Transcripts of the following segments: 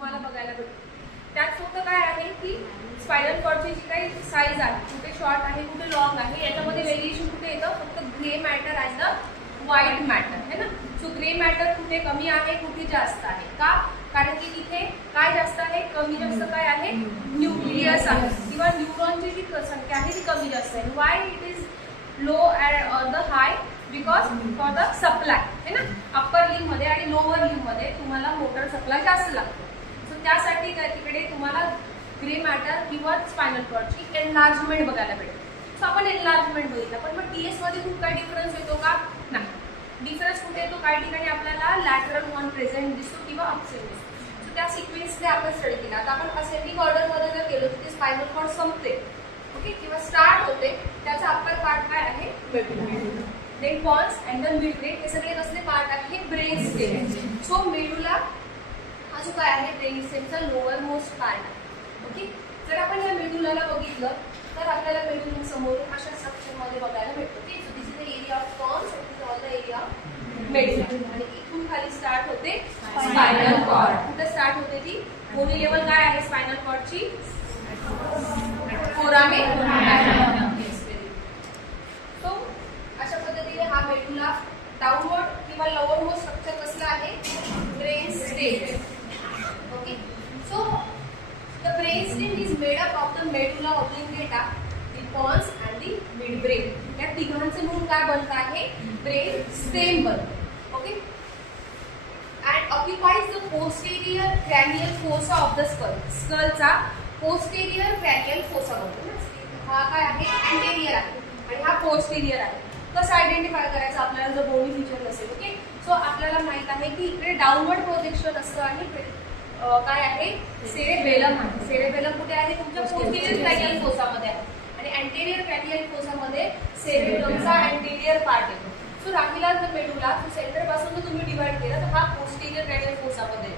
तुम्हाला बघायला भेटतो. त्यात फक्त काय आहे की स्पायनल कॉर्डची जी काही साईज आहे, कुठे शॉर्ट आहे कुठे लॉंग आहे, याच्यामध्ये व्हेरिएशन कुठे येतं, फक्त grey matter and the white matter है ना. सो ग्रे मॅटर कुठे कमी आहे कुठे जास्त आहे, का? कारण की तिथे काय जास्त आहे, कमी जास्त काय आहे, न्यूक्लियस आहे किंवा न्यूरॉनची जी संख्या आहे ती कमी जास्त आहे. Why it is low at the high, because for the supply है ना. अप्पर लिंब मध्ये आणि लोअर लिंब मध्ये तुम्हाला मोटर सप्लाय जास्त लागतो. सो त्यासाठी तिकडे तुम्हाला ग्रे मॅटर किंवा स्पायनल कॉर्डची एनलार्जमेंट बघायला भेटेल. सो आपण एनलार्जमेंट बघितलं, पण मग टीएस मध्ये खूप काय डिफरन्स येतो का? नाही. डिफरन्स कुठे येतो, काही ठिकाणी आपल्याला लॅटरल वन प्रेझेंट दिसतो किंवा अपसेंट दिसतो. सो त्या सिक्वेन्सने आपण स्टडी केला. आता आपण असेंडिंग ऑर्डर मध्ये जर गेलो तर ते स्पायनल कॉर्ड संपते ओके किंवा स्टार्ट होते. त्याचा अप्पर पार्ट काय आहे, medulla, then pons and the mid brain. हे सगळे कसले पार्ट आहे, ब्रेन स्टेम. सो मेडुला हा जो काय आहे ब्रेन स्टेमचा लोअर मोस्ट पार्ट आहे ओके. जर आपण या मेडुलाला बघितलं तर आपल्याला मेडुला समोरून अशा स्ट्रक्चर मध्ये बघायला भेटतो की this is the area of pons, this is all the area of medulla. आणि इथून खाली स्टार्ट होते स्पायनल कॉर्ड. कुठे स्टार्ट होते ती, बोनी लेवल काय आहे स्पायनल कॉर्डची, फोरामेन. सो अशा पद्धतीने हा मेडुला डाउनवर्ड किंवा लोअर मोस्ट स्ट्रक्चर कसला आहे, brain stem okay. So the brain stem is made up of the medulla oblongata, the pons and the midbrain. या तिघांचे मिळून काय बनतं आहे, ब्रेन स्टेम बनतं okay. and occupies the posterior cranial fossa of the skull. स्कलचा posterior cranial fossa बनतो ना. हा काय आहे, anterior आहे आणि हा posterior आहे. कसं आयडेंटिफाय करायचं आपल्याला जर बोनी फीचर नसेल ओके. सो आपल्याला माहित आहे की इकडे डाउनवर्ड प्रोजेक्शन असतं आणि काय आहे, सेरेबेलम आहे. सेरेबेलम कुठे आहे, तुमच्या पोस्टेरियर क्रॅनियल फोसामध्ये आहे आणि अँटेरियर क्रॅनियल फोसामध्ये सेरेब्रमचा अँटेरियर पार्ट येतो. सो राहिला जर मेडुला सेंटर पासून जर तुम्ही डिवाइड केला तर हा पोस्टेरियर क्रॅनियल फोसामध्ये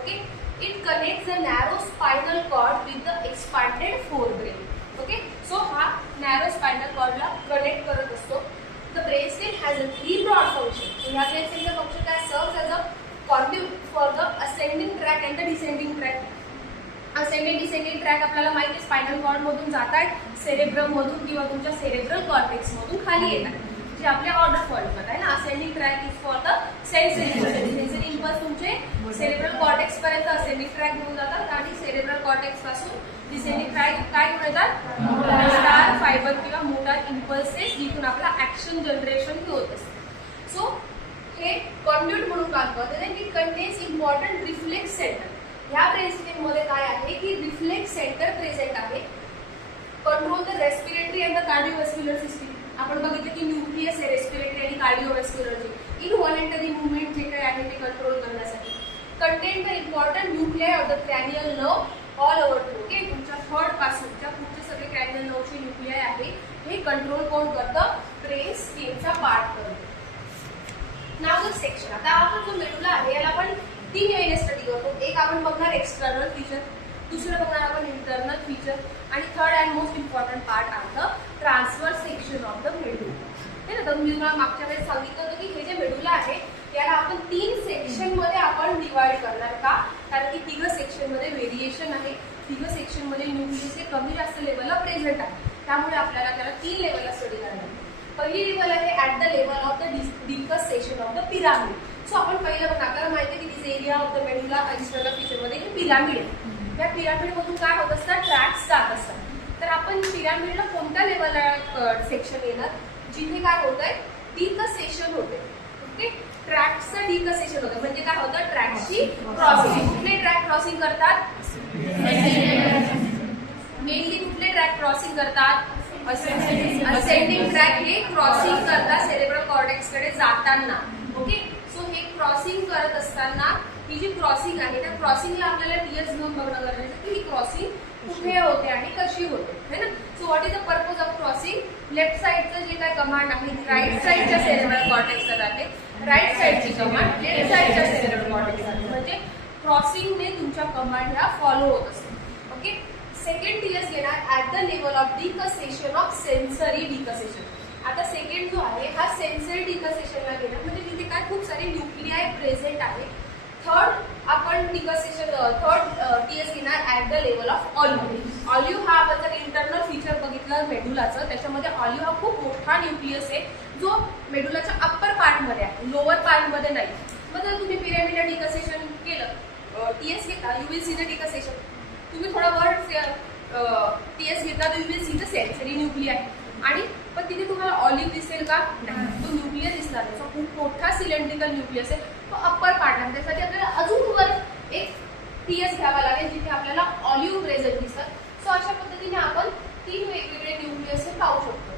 okay. It connects the narrow spinal cord with the expanded forebrain okay. So हा नॅरो स्पायनल कॉर्डला कनेक्ट करत असतो. The brain stem has a three broad function. ह्या ब्रेन स्टेमचं फंक्शन काय, serves as a conduit for the ascending tract and the descending tract. ascending descending tract आपल्याला माहिती आहे स्पायनल कॉर्ड मधून जातात सेरेब्रम मधून किंवा तुमच्या सेरेब्रल कॉर्टेक्स मधून खाली येतात, जे आपल्या ऑर्डर फॉलो करतात है ना. Ascending track is for the sensory impulse तुमचे सेरेब्रल कॉर्टेक्स पर्यंत असेंडिंग ट्रॅक घेऊन जातात आणि सेरेब्रल कॉर्टेक्स पासून डिसेंडिंग ट्रॅक काय घेऊन येतात, स्टार फायबर किंवा मोटार इम्पल्सेस, जिथून आपला ऍक्शन जनरेशन होत असते. सो हे कॉन्ड्युट म्हणून काम करते. It contains important reflex centre. ह्या ब्रेन स्टेम मध्ये काय आहे की रिफ्लेक्स सेंटर प्रेझेंट आहे. Control the respiratory and the cardiovascular system. आपण बघितलं की न्यूक्लियस आहे रेस्पिरेटरी आणि कार्डिओव्हॅस्क्युलरची इनव्हॉलेंटरी मुवमेंट जे काही आहे ते कंट्रोल करण्यासाठी. Content the important nuclei of the cranial nerve all over through okay. तुमच्या थर्ड पासून ज्या पुढचे सगळे क्रॅनियल नर्वचे न्यूक्लियाय आहे हे कंट्रोल कोण करतं, ब्रेन स्टेमचा पार्ट करतो. नाव द सेक्शन. आता आपण जो मेडुला आहे याला आपण तीन वेळेने स्टडी करतो. एक आपण बघणार एक्सटर्नल फीचर, दुसरं बघणार आपण इंटरनल फीचर आणि third and most important part आहे the transfer section of the medulla है ना. तर मी तुम्हाला मागच्या वेळेस सांगितलं होतं की हे जे मेडुला आहे याला आपण तीन सेक्शन मध्ये आपण डिवाइड करणार. का? कारण की तिघ सेक्शन मध्ये व्हेरिएशन आहे. तिघ सेक्शन मध्ये न्यूक्लियस हे कमी जास्त लेवलला प्रेझेंट आहे, त्यामुळे आपल्याला त्याला तीन लेवलला स्टडी करायला. पहिली लेवल आहे at the level of the deepest section of the pyramid. So आपण पहिलं बघा, आपल्याला माहिती आहे की this area of the medulla external feature मध्ये हे पिरामिड आहे. या पिरामिड मधून काय होत असतात, ट्रॅक्स जात असतात. तर आपण पिरामिडला कोणत्या लेवलला सेक्शन येणार, जिथे काय होत आहे, डिकसेशन होते ओके. ट्रॅक्सचं डिकसेशन होतं म्हणजे काय होतं, ट्रॅकची क्रॉसिंग. कुठले ट्रॅक क्रॉसिंग करतात, मेनली कुठले ट्रॅक क्रॉसिंग करतात, असेंडिंग ट्रॅक हे क्रॉसिंग करतात सेरेब्रल कॉर्टेक्स कडे जाताना ओके. सो हे क्रॉसिंग करत असताना ही जी क्रॉसिंग आहे त्या क्रॉसिंगला आपल्याला टीएस घेऊन बघणं गरजेचं की ही क्रॉसिंग कुठे होते आणि कशी होते है ना. So what is the purpose of crossing. Left साइडचं जे काय कमांड आहे राईट साइडच्या सेरेब्रल कॉर्टेक्सला जाते, राईट साइडची कमांड लेफ्ट साइडच्या सेरेब्रल कॉर्टेक्सला जाते. म्हणजे क्रॉसिंगने तुमच्या कमांड ह्या फॉलो होत असतात ओके. सेकंड टीएस घेणार at the level of decussation of sensory decussation. आता सेकंड जो आहे हा सेन्सरी डिकसेशनला घेणार म्हणजे तिथे काय खूप सारे न्यूक्लियाय प्रेझेंट आहे. थर्ड आपण डिकसेशन थर्ड टीएस घेणार at the level of olive. Olive हा आपण जर इंटरनल फीचर बघितलं मेडुलाचं, त्याच्यामध्ये ऑलिव्ह हा खूप मोठा न्यूक्लियस आहे जो मेडुलाच्या अप्पर पार्टमध्ये आहे, लोअर पार्टमध्ये नाही. मग जर तुम्ही पिरॅमिडल डिकसेशन केलं, टीएस घेता, यू विल सी द डिकसेशन. तुम्ही थोडा वर टीएस घेतला तर you will see the sensory nuclei, आणि पण तिथे तुम्हाला ऑलिव्ह दिसेल का? नाही, तो न्यूक्लियस दिसणार नाही. तो खूप मोठा सिलेंड्रिकल न्यूक्लियस आहे, तो अप्पर पार्ट आहे. त्यासाठी आपल्याला अजून वर एक टीएस घ्यावा लागेल जिथे आपल्याला ऑलिव्ह प्रेझेंट दिसतात. सो अशा पद्धतीने आपण 3 वेगवेगळे न्यूक्लियस हे पाहू शकतो.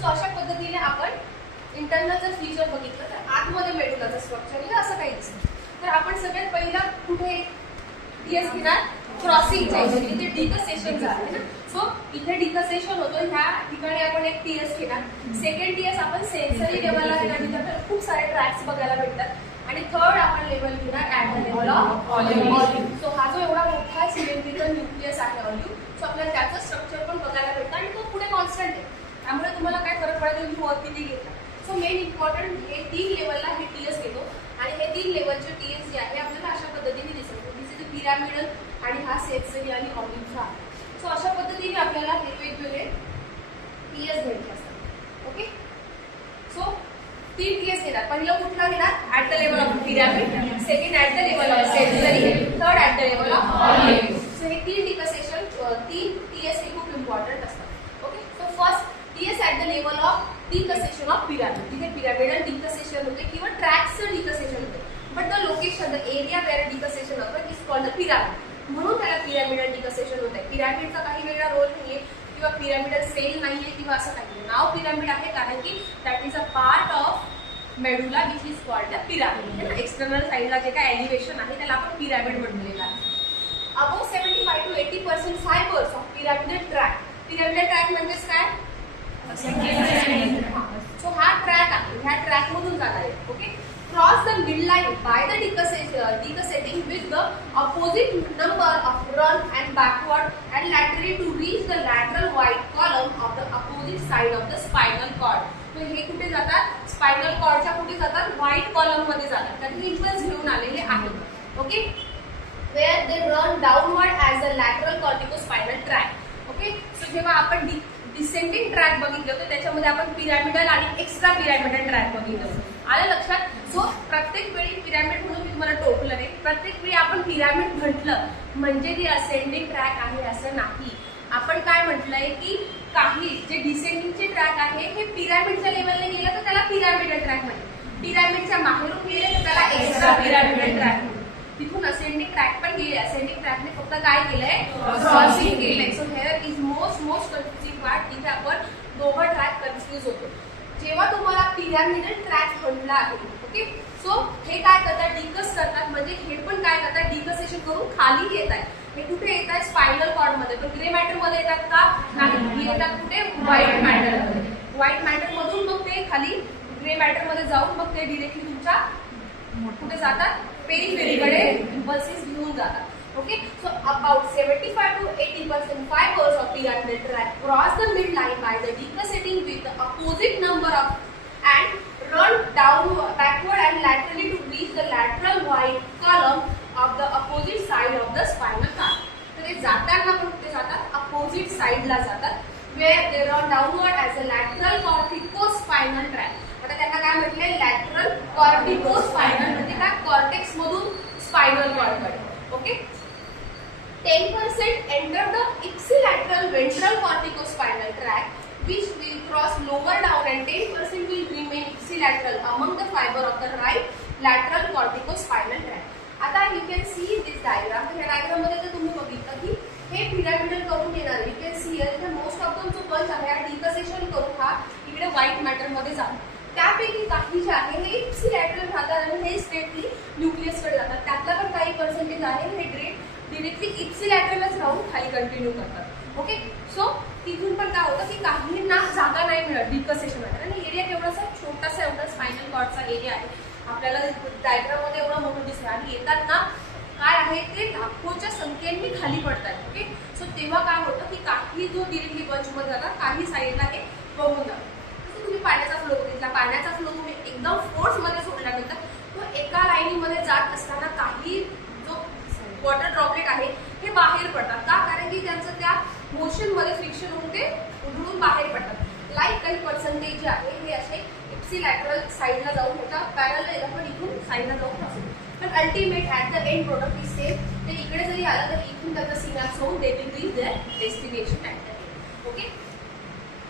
सो अशा पद्धतीने आपण इंटरनल जर फीचर बघितलं तर आतमध्ये मेडुलाचं स्ट्रक्चर हे असं काही दिसतं. तर आपण सगळ्यात पहिला कुठे टीएस घेणार? क्रॉसिंग म्हणजे इथे डिकसेशन झालं ना. सो इथे डिकसेशन होतं, ह्या ठिकाणी आपण एक टीएस घेणार. सेकंड टीएस आपण सेन्सरी लेवलला घेणार, तिथे खूप सारे ट्रॅक्स बघायला भेटतात. आणि थर्ड आपण लेवल घेणार at the level of olive. So हा जो एवढा मोठा सिलेंड्रिकल न्यूक्लियस आहे ऑलिव्ह, सो आपल्याला त्याचं स्ट्रक्चर पण बघायला भेटतं आणि तो पुढे कॉन्स्टंट आहे. त्यामुळे तुम्हाला काय फरक पडतो तुम्ही वर किती घेतला. सो मेन इम्पॉर्टंट हे 3 लेवलला हे टीएस घेतो, आणि हे 3 लेवलचे टीएस जे आहे आपल्याला अशा पद्धतीने दिसत. दिस इज पिरॅमिडल आणि हा सेन्सरी आणि ऑलिव्हचा. सो अशा पद्धतीने आपल्याला हे वेगवेगळे टीएस घ्यायचे असतात. ओके, सो 3 टीएस घेणार. पहिलं कुठला घेणार? At the level of pyramid, second at the level of sensory, third at the level of olive. So हे 3 डिकसेशन 3 टीएस हे खूप इम्पॉर्टंट असतात. ओके, सो फर्स्ट टीएस at the level of decussation of pyramid. तिथे पिरॅमिडल डिकसेशन होते किंवा ट्रॅक्सचं डिकसेशन होते, but the location, the area where decussation होतं इज कॉल्ड द पिरॅमिड. म्हणून त्याला पिरॅमिडल डिकसेशन होत आहे. पिरॅमिडचा काही वेगळा रोल नाहीये किंवा पिरॅमिडल सेल नाहीये किंवा असं काही. नाव पिरॅमिड आहे कारण की that is a part of medulla which is called the pyramid. External साईडला जे काय एलिव्हेशन आहे त्याला आपण पिरॅमिड म्हटलेलं आहे. Above 75 to 80% fibres of pyramidal track. Pyramidal track म्हणजेच काय? सो हा ट्रॅक आहे, ह्या ट्रॅक मधून जाणार आहे. Okay, cross the mid line by the decussating with the opposite number of run and backward and laterally to reach the lateral white column of the opposite side of the spinal cord. तर हे कुठे जातात? Spinal कॉर्डच्या कुठे जातात? White column मध्ये जातात. त्यात impulse घेऊन आलेले आहेत. Okay, where they run downward as the lateral corticospinal tract. Okay, so जेव्हा आपण डिसेंडिंग ट्रॅक बघितलं तर त्याच्यामध्ये आपण पिरॅमिडल आणि एक्स्ट्रा पिरॅमिडल ट्रॅक बघितलं. आलं लक्षात? सो प्रत्येक वेळी पिरॅमिड म्हणून मी तुम्हाला टोकलं नाही, प्रत्येक वेळी आपण पिरॅमिड म्हटलं म्हणजे ती असेंडिंग ट्रॅक आहे असं नाही. आपण काय म्हटलंय की काही जे डिसेंडिंगचे ट्रॅक आहे हे पिरॅमिडच्या लेवलने गेलं तर त्याला पिरॅमिडल ट्रॅक म्हणतात. पिरॅमिडच्या बाहेरून गेले तर त्याला एक्स्ट्रा पिरॅमिडल ट्रॅक म्हणतात. तिथून असेंडिंग ट्रॅक पण गेले. असेंडिंग ट्रॅकने फक्त काय केलंय? क्रॉसिंग केलंय. So hair is most confusing part. तिथे आपण दोघं ट्रॅक कन्फ्युज होतो. जेव्हा तुम्हाला पिरॅमिडल ट्रॅक म्हटला आहे, ओके, सो हे काय करतात? डिकस करतात. म्हणजे हे पण काय करतात? डिकसेशन करून खाली येत आहे. हे कुठे येत आहे? स्पायनल कॉर्ड मध्ये. पण ग्रे मॅटर मध्ये येतात का? नाही, येतात कुठे? व्हाईट मॅटर मध्ये. व्हाईट मॅटर मधून मग ते खाली ग्रे मॅटर मध्ये जाऊन मग ते डिरेक्टली तुमच्या कुठे जातात? पेरिफेरीकडे इम्पल्सेस घेऊन जातात. Okay, so about 75 to 80% fibers of pyramidal track cross the midline by the decussating with the opposite number of and run down backward and laterally to reach the lateral white column of the opposite side of the spinal cord. तर ते जाताना पण कुठे जातात? Opposite साइडला जातात. where they run downward as a lateral corticospinal tract. आता त्यांना काय म्हटले? lateral corticospinal म्हणजे काय? कॉर्टेक्स मधून स्पायनल कॉर्ड कडे. Okay, 10% enter the ipsilateral ventral corticospinal tract, which will cross lower down, and 10% will remain ipsilateral among the fiber of the right lateral corticospinal tract. आता you can see this diagram. तर या diagram मध्ये जर तुम्ही बघितलं की हे pyramidal करून येणार. you can see here the most of them जो बंच आहे हा डिकसेशन करून हा इकडे व्हाईट मॅटर मध्ये जातो. त्यापैकी काही जे आहे हे इप्सिलॅटरल राहतात आणि हे स्ट्रेटली न्यूक्लियस कडे जातात. त्यातला पण काही पर्सेंटेज आहे हे डिरेक्टली इप्सिलॅटरलच राहून खाली कंटिन्यू करतात. ओके, सो तिथून पण काय होतं की काहींना जागा नाही मिळत डिकसेशन मध्ये. आणि एरिया केवढासा छोटासा एवढा स्पायनल कॉर्डचा एरिया आहे. आपल्याला डायग्राम मध्ये एवढं मोठं दिसतं आणि येतात ना काय आहे ते लाखोच्या संख्येने खाली पडतात. ओके, सो तेव्हा काय होतं की काही जो डिरेक्टली बंच मध्ये जातात, काही साईडला हे बघून जातात. तुम्ही पाण्याचा फ्लो घेतला, पाण्याचा फ्लो तुम्ही एकदम फोर्स मध्ये सोडल्यानंतर तो एका लाईनीमध्ये जात असताना काही जो वॉटर ड्रॉपलेट आहे हे बाहेर पडतात. का? कारण की त्यांचं त्या मोशन मध्ये फ्रिक्शन होऊन ते उधळून बाहेर पडतात. लाईक काही पर्सेंटेज जे आहे हे असे इप्सिलॅटरल साईडला जाऊन होता, पॅरलल पण इथून साईडला जाऊन असतो. पण ultimate at the end product is same. ते इकडे जरी आलं तर इथून त्याचा सिनॅप्स होऊन they will reach their destination at the end. Okay,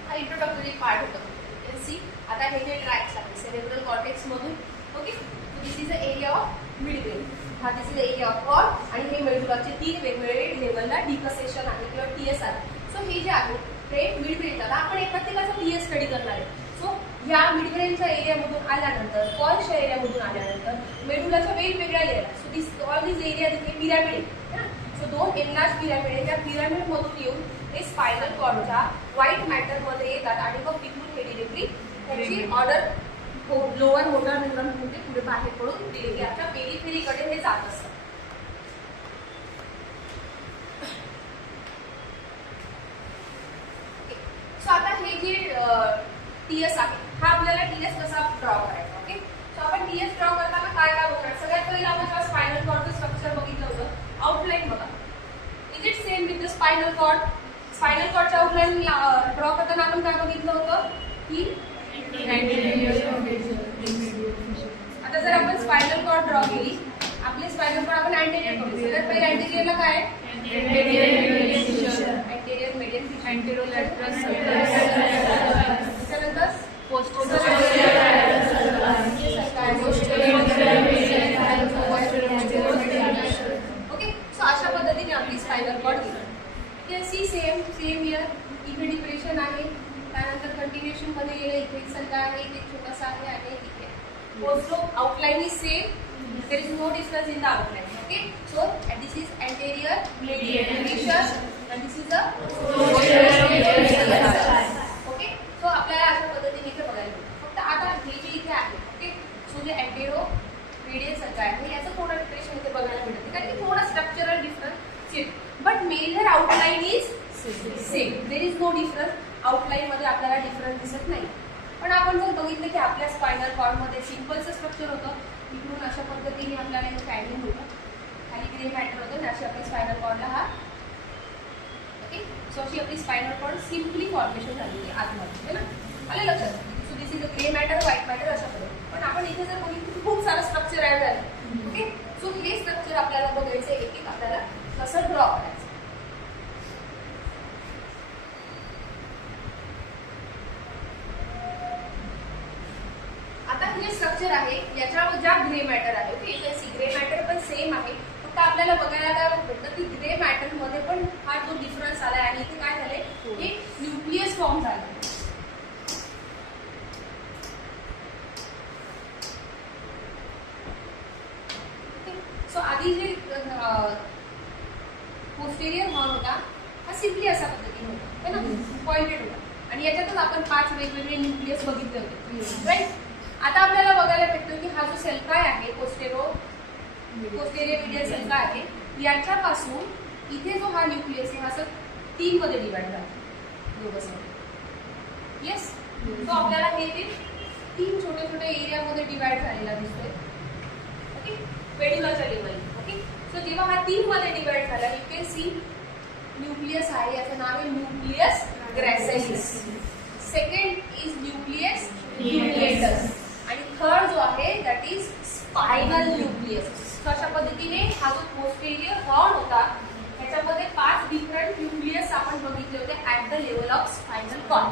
हा इंट्रोडक्टरी पार्ट होता. सी आता हे जे ट्रॅक्स आहेत सेरेब्रल कॉर्टेक्स मधून. Okay, this is the area of midbrain. हा this is the area of cord आणि हे मेडुलाचे 3 वेगवेगळे लेवलला डिकसेशन आहे किंवा टीएस आहे. सो हे जे आहे ते मिड ब्रेन झाला. आपण एक प्रत्येकाचा टीएस स्टडी करणार आहे. सो या मिड ब्रेनच्या एरियामधून आल्यानंतर कॉर्डच्या एरियामधून आल्यानंतर मेडुलाच्या वेगवेगळ्या layer. So this all this area तिथे पिरॅमिड आहे. सो 2 एनलार्ज पिरॅमिड आहे. त्या पिरॅमिड मधून येऊन ते स्पायनल कॉर्डच्या व्हाईट मॅटर मध्ये येतात आणि मग तिथून हे डिरेक्टली त्याची ऑर्डर लोअर मोटर न्यूरॉन म्हणून ते पुढे बाहेर पडून डिरेक्टली पेरिफेरीकडे हे जात असतात. सो आता हे जे टीएस आहे हा आपल्याला टीएस कसा ड्रॉ करायचा. ओके, सो आपण टीएस ड्रॉ करताना काय काय बघणार. सगळ्यात पहिला आपण जेव्हा स्पायनल कॉर्डचं स्ट्रक्चर बघितलं होतं आउटलाईन बघा. Is it same with the spinal cord. Spinal कॉर्डच्या आउटलाईन ड्रॉ करताना आपण काय बघितलं होतं की आता जर आपण स्पायनल कॉर्ड ड्रॉ केली, आपली स्पायनल कॉर्ड आपण अँटेरियर करू. सगळ्यात पहिले अँटेरियरला काय आहे? अँटेरियर मेडियल फिशर, अँटेरोलॅटरल त्यानंतर ओके. सो अशा पद्धतीने आपली स्पायनल कॉर्ड गेली. सी सेम इयर इथे डिप्रेशन आहे, त्यानंतर कंटिन्युएशन मध्ये गेलं, इथे सारखं आहे, इथे छोटासा आहे आणि इथे पोस्टो outline is same. there is no difference in the outline. Okay, so and this is anterior medial fissure and this is the posterior medial fissure. Okay, so आपल्याला अशा पद्धतीने इथे बघायला मिळतं. फक्त आता हे जे इथे आहे ओके, सो जे अँटेरो मेडियल सारखं आहे याचं थोडं डिफरेशन इथे बघायला मिळतं कारण की थोडा structural difference but major outline is same. There is no difference. Outline मध्ये आपल्याला डिफरन्स दिसत नाही. पण आपण जर बघितलं की आपल्या स्पायनल कॉर्ड मध्ये सिंपलचं स्ट्रक्चर होतं, इकडून अशा पद्धतीने आपल्याला एक फॅमिंग होतं, खाली ग्रे मॅटर होतं, अशी आपली स्पायनल कॉर्डला हा. ओके, सो अशी आपली स्पायनल कॉर्ड सिम्पली फॉर्मेशन झालेली आतमध्ये है ना. आलं लक्षात. So this is the grey matter white matter अशा पद्धतीने. पण आपण इथे जर बघितलं की खूप सारं स्ट्रक्चर ऍड झालं. ओके, सो हे स्ट्रक्चर आपल्याला बघायचं एक एक आपल्याला कसं ड्रॉ करायचं. आता हे स्ट्रक्चर आहे याच्यावर ज्या ग्रे मॅटर आहे ओके, ग्रे मॅटर पण सेम आहे. फक्त आपल्याला बघायला काय भेटतं की ग्रे मॅटर मध्ये पण हा जो डिफरन्स आलाय आणि इथे काय झालंय हे न्यूक्लियस फॉर्म झालं. सो आधी जे पोस्टेरियर हॉर्न होता हा सिम्पली अशा पद्धतीने होता है ना, पॉइंटेड होता आणि याच्यातच आपण 5 वेगवेगळे न्यूक्लियस बघितले होते राईट. आता आपल्याला बघायला भेटतो की हा जो सेल्काय आहे पोस्टेरियर मीडियल सेल्काय आहे याच्यापासून इथे जो हा न्यूक्लियस आहे हा असं 3 मध्ये डिवाइड झाला दोघं. येस, तो आपल्याला हे 3 छोटे छोटे एरियामध्ये डिवाइड झालेला दिसतोय. ओके, मेडुलाच्या लेवल. ओके, सो जेव्हा हा 3 मध्ये डिवाइड झाला यू कॅन सी न्यूक्लियस आहे, याचं नाव आहे न्यूक्लियस ग्रॅसिलिस. सेकंड इज न्यूक्लियस न्यूक्लिएटस आणि थर्ड जो आहे that is spinal nucleus. So अशा पद्धतीने हा जो पोस्टेरियर हॉर्न होता त्याच्यामध्ये 5 डिफरंट न्यूक्लियस आपण बघितले होते at the level of spinal cord.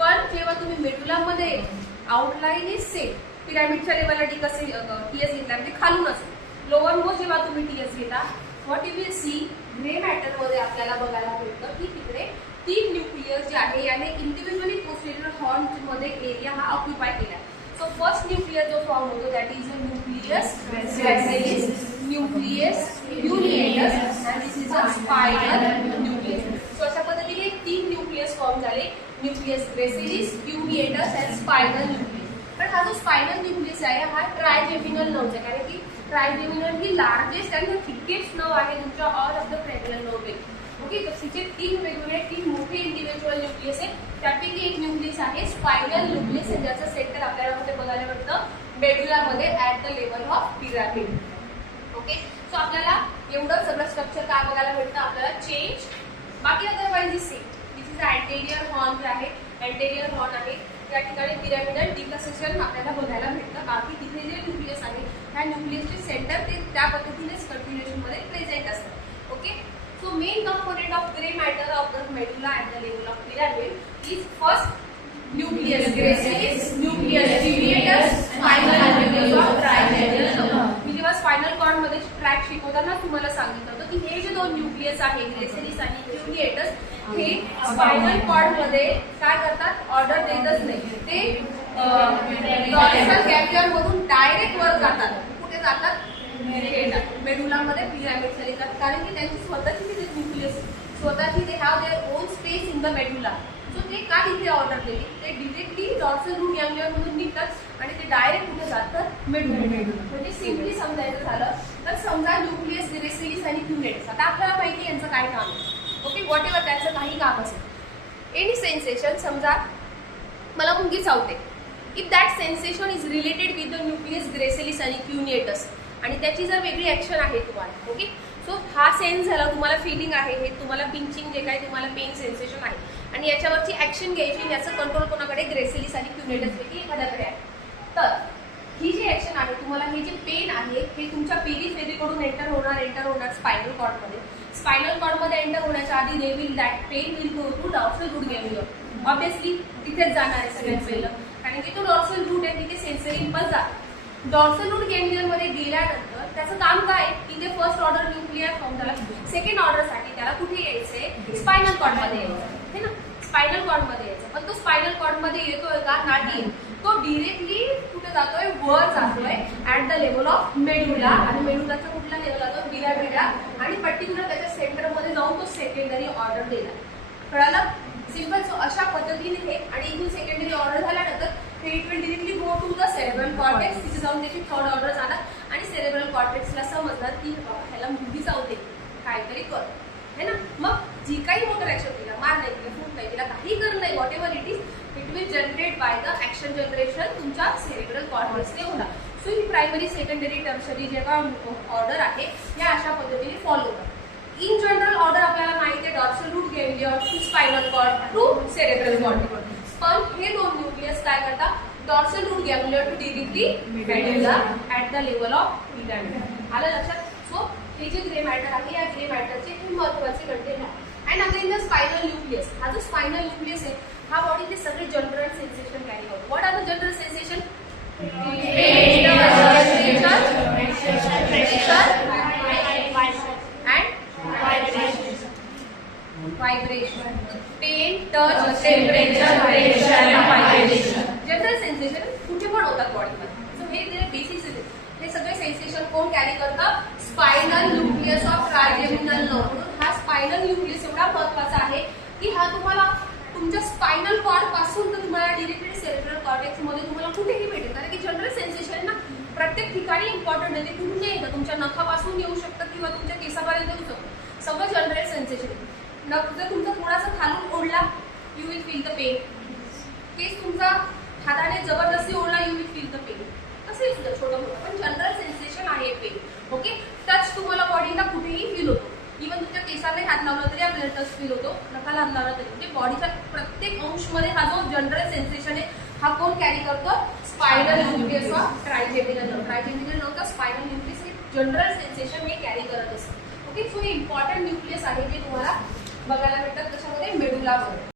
पण जेव्हा तुम्ही मेडुलामध्ये आउटलाइन इज सेम, पिरॅमिडच्या लेवलला टीएस घेतला म्हणजे खालून असतो. लोअर मोस्ट जेव्हा तुम्ही टीएस घेता what you will see grey matter मध्ये आपल्याला बघायला भेटतं की तिकडे 3 न्यूक्लियस जे आहे याने इंडिव्हिज्युअली पोस्टेरियर हॉर्न मध्ये एरिया हा ऑक्युपाय केला. सो फर्स्ट न्यूक्लियस जो फॉर्म होतो that is a nucleus gracilis, nucleus cuneatus and this is a spinal nucleus. So अशा पद्धतीने 3 न्यूक्लियस फॉर्म झाले, nucleus gracilis, cuneatus and spinal nucleus. पण हा जो स्पायनल न्यूक्लियस आहे हा ट्रायजेमिनल नर्व्ह आहे कारण की ट्रायजेमिनल ही लार्जेस्ट अँड थिकेस्ट नर्व्ह आहे तुमच्या all of the cranial nerve पैकी. ओके, तर तिचे 3 मोठे इंडिव्हिज्युअल न्यूक्लियस आहे. त्यापैकी एक न्यूक्लियस आहे स्पायनल न्यूक्लियस, ज्याचं सेंटर आपल्याला कुठे बघायला भेटतं, मेडुलामध्ये at the level of pyramid. Okay, so आपल्याला एवढं सगळं स्ट्रक्चर काय बघायला भेटतं, आपल्याला चेंज. बाकी otherwise is same. This is anterior horn जे आहे, अँटेरियर हॉर्न आहे. या ठिकाणी पिरामिडल डिकसेशन आपल्याला बघायला भेटतं. बाकी तिथे जे न्यूक्लियस आहे, ह्या न्यूक्लियसचे सेंटर ते त्या पद्धतीनेच कंटिन्युएशन मध्ये प्रेझेंट असतात. Okay, so main component of gray matter of the medulla at the level of pyramid is first nucleus gracilis, nucleus triviatus, spinal nucleus of trigeminal. मी जेव्हा स्पायनल कॉर्ड मध्ये track शिकवताना तुम्हाला सांगितलं होतं की हे जे 2 न्यूक्लियस आहे, ग्रेसिलिस आणि ट्रिविएटस, हे स्पायनल कॉर्ड मध्ये काय करतात, ऑर्डर देतच नाही. ते डॉर्सल गॅंग्लियन मधून डायरेक्ट वर जातात. कुठे जातात, मेडुलामध्ये पिरामिड येतात. कारण की त्यांची स्वतःची तिथे न्यूक्लियस, स्वतःची they have their own space in the medulla. So ते का तिथे ऑर्डर दिली, ते डिरेक्टली डॉर्सल रूट गॅंग्लियन मधून निघतात आणि ते डायरेक्ट कुठे जातात, मेडुला. म्हणजे सिम्पली समजायचं झालं तर समजा न्यूक्लियस, ग्रेसिलिस आणि ट्रिविएटस. आता आपल्याला माहिती यांचं काय काम आहे. ओके, व्हॉट एव्हर त्याचं काही काम असेल, एनी सेन्सेशन, समजा मला मुंगी चावते, if that sensation is related with the nucleus, gracilis आणि ट्रिविएटस, आणि त्याची जर वेगळी ऍक्शन आहे तुम्हाला. ओके, सो हा सेन्स झाला, तुम्हाला फिलिंग आहे, हे तुम्हाला पिंचिंग जे काही तुम्हाला पेन सेन्सेशन आहे, आणि याच्यावरची ऍक्शन घ्यायची, याचं कंट्रोल कोणाकडे, ग्रेसिलिस आणि ट्रिविएटस पैकी एखाद्याकडे आहे. तर ही जी ऍक्शन आहे, तुम्हाला हे जे पेन आहे हे तुमच्या पेरिफेरीकडून एंटर होणार स्पायनल कॉर्ड मध्ये. स्पायनल कॉर्ड मध्ये एंटर होण्याच्या आधी they will that pain will go to dorsal root ganglion. Obviously तिथेच जाणार आहे सगळ्यात पहिलं, कारण की तो डॉर्सल रूट आहे, तिथे सेन्सरी इम्पल्स जातो. डॉर्सल रूट गॅंग्लियन मध्ये गेल्यानंतर त्याचं काम काय, तिथे फर्स्ट ऑर्डर न्यूक्लियर फॉर्म झाला. सेकंड ऑर्डर साठी त्याला कुठे यायचंय, स्पायनल कॉर्ड मध्ये यायचं है ना, स्पायनल कॉर्ड मध्ये यायचं. पण तो स्पायनल कॉर्ड मध्ये येतोय का, नाही. तो डिरेक्टली कुठे जातोय, वर जातोय at the level of medulla. आणि मेडुलाचा कुठला लेवल जातो, पिरामिडला, आणि पर्टिक्युलर त्याच्या सेंटर मध्ये जाऊन तो सेकंडरी ऑर्डर देणार. कळालं, सिंपल. सो अशा पद्धतीने हे, आणि इथून सेकंडरी ऑर्डर झाल्यानंतर it will directly go to the cerebral cortex. तिथे जाऊन त्याची थर्ड ऑर्डर जाणार आणि सेरेब्रल कॉर्टेक्सला समजणार की ह्याला मुंगी चावते, काहीतरी कर, है ना. मग जी काही मोटर ऍक्शन केला, मार नाही केला, फूट नाही केला, काही कर नाही, what ever it is, it will generate by the action generation तुमच्या सेरेब्रल कॉर्टेक्सने होणार. सो ही प्रायमरी, सेकंडरी, टर्शरी जे काही ऑर्डर आहे या अशा पद्धतीने फॉलो होतात. इन जनरल ऑर्डर आपल्याला माहिती आहे, dorsal root ganglion to spinal cord to cerebral cortex. पण हे 2 न्यूक्लियस काय करतात, dorsal root ganglion to directly medulla at the level of pyramid. आलं लक्षात. सो हे जे ग्रे मॅटर आहे, या ग्रे मॅटरचे हे महत्वाचे कंटेंट आहे. And again the spinal nucleus, हा जो स्पायनल न्यूक्लियस आहे, हा बॉडीचे सगळे जनरल सेन्सेशन कॅरी करतो. What are the general sensation, vibration, pain, touch, temperature, pressure, vibration. General sensation कुठे पण होतात बॉडीमध्ये. सो हे जे बेसिक्स आहेत, हे सगळे सेन्सेशन कोण कॅरी करतं, spinal nucleus of trigeminal nerve. म्हणून हा स्पायनल न्यूक्लियस एवढा महत्वाचा आहे की हा तुम्हाला तुमच्या स्पायनल कॉर्ड पासून तर तुम्हाला डिरेक्टली सेरेब्रल कॉर्टेक्स मध्ये तुम्हाला कुठेही भेटेल. कारण की जनरल सेन्सेशन ना प्रत्येक ठिकाणी इम्पॉर्टंट आहे. ते कुठून येतं, तुमच्या नखापासून येऊ शकतं किंवा तुमच्या केसापर्यंत येऊ शकतं. सगळं जनरल सेन्सेशन. जर तुमचा थोडासा खालून ओढला, you will feel the pain. केस तुमचा हाताने जबरदस्ती ओढला, you will feel the pain. असेल सुद्धा छोटं मोठं, पण जनरल सेन्सेशन आहे पेन. ओके, टच तुम्हाला बॉडीला कुठेही फील होतो. इव्हन तुमच्या केसाने हात लावला तरी आपल्याला टच फील होतो, नखाला हात लावला तरी. म्हणजे बॉडीच्या प्रत्येक अंशमध्ये हा जो जनरल सेन्सेशन आहे, हा कोण कॅरी करतो, spinal nucleus of trigeminal nerve. Trigeminal नर्व्हचा स्पायनल न्यूक्लियस हे जनरल सेन्सेशन हे कॅरी करत असतं. ओके, सो हे इम्पॉर्टंट न्यूक्लियस आहे जे तुम्हाला बघायला भेटतात कशामध्ये, मेडुलामध्ये.